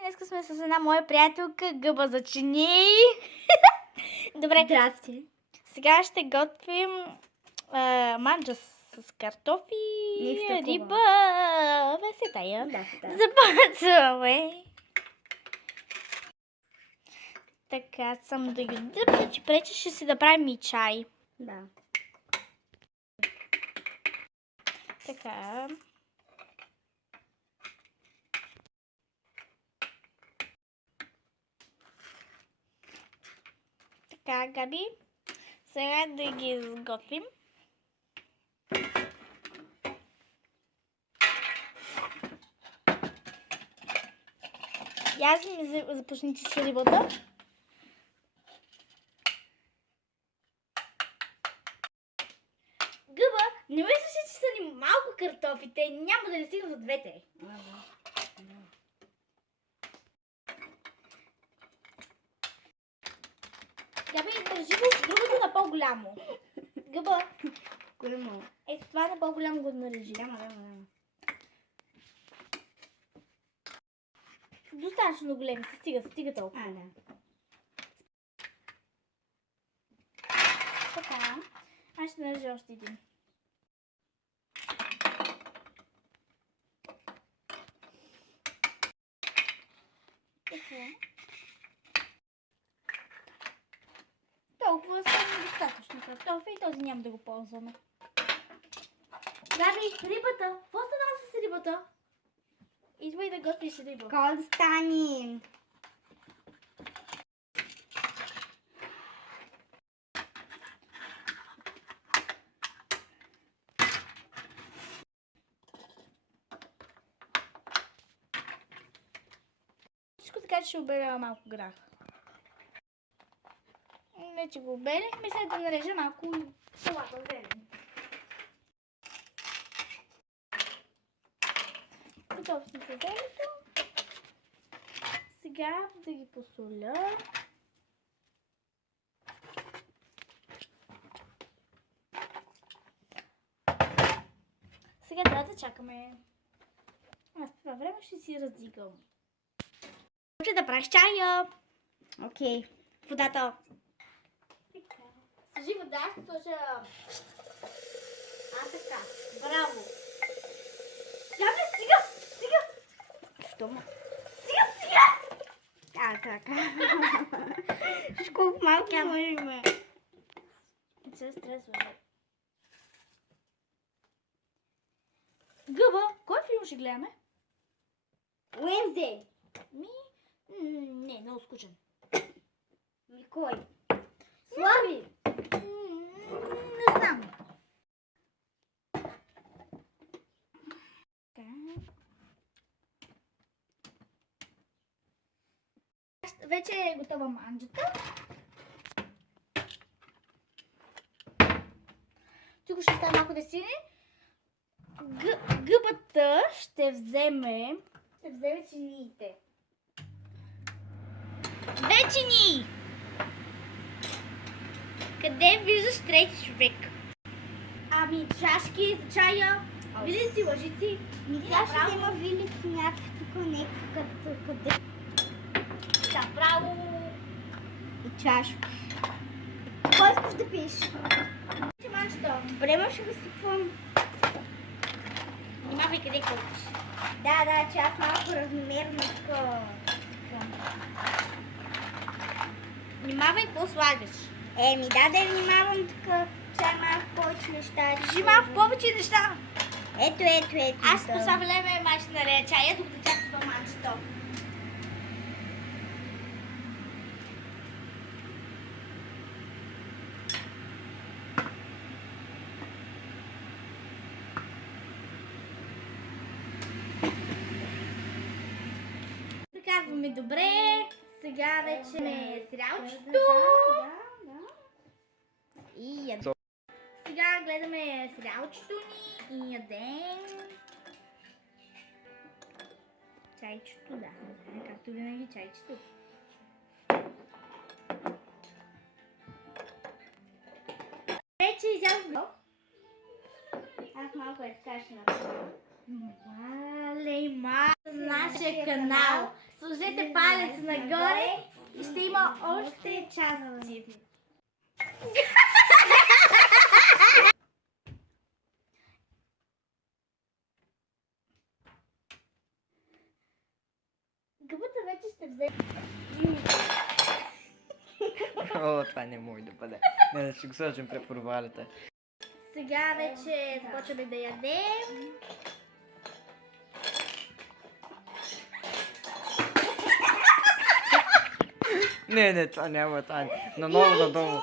Днес сме с една моя приятелка Гъба зачини. Добре. Здрасти. Сега ще готвим манджа с картофи, риба. Се тая. Да. Започваме. Така съм да ги дръпна, че прече ще си да правим и чай. Да. Така. Така, Габи. Сега да ги изготвим. Аз ми започни ти с рибата. Гъба, не мислиш, че са ни малко картофите, няма да не стигна за двете. Габи, държи го другото на по-голямо. Гъба. Голямо. Ето това на по-голямо го нарежи. Няма. Достатъчно големи. Стига толкова. Да. Така. Аз ще нарежа още един. Така. Толкова са достатъчно картофи и този няма да го ползваме. Габи, рибата! Какво стана с рибата? Идвай да готвиш риба. Кой да стане? Всичко така, че ще обеля малко грах. Вече го обелихме, сега да нарежа малко салата зелен. Готов сме с зеленето. Сега да ги посоля. Сега трябва да чакаме. Аз това време ще си раздигам. Може да правиш чая. Окей. Водата. Сложи вода, ще сложа... така. Браво. Габи, стига! Що му? Стига! Така. Колко малко сложиме. Не се стресваме. Гъба, кой филм ще гледаме? Уенздей. Не, много скучен. Кой? Слави. Не знам. Вече е готова манджата. Тук ще стане малко да сине. Гъбата ще вземе чиниите. Две чинии! Къде виждаш трети човек? Ами, чашки за чая, вилици, лъжици. Мисля, ще има вилици някакви тук, някакви къде. Направо. И чашки. Кой искаш да пиеш? Добре, ще го сипвам. Внимавай къде ходиш. Да, че аз малко размерно така. Внимавай какво слагаш. Да внимавам така, че е малко повече неща. Кажи малко повече неща. Ето. Аз по това време май ще налея чая, докато чакам манчето. Прикарваме добре. Сега вече е сиралчето. Да. И ядем. Сега гледаме сериалчето ни и ядем. Чайчето, да. Както винаги чайчето. Вече изядох. Аз малко е така ще направя. Мале, на нашия канал. Сложете палец нагоре и ще има още части. Гъбата вече ще взе. О, това не може да бъде. Не, ще го сложим при провалите. Сега вече започваме да ядем. Не, това няма, това наново надолу.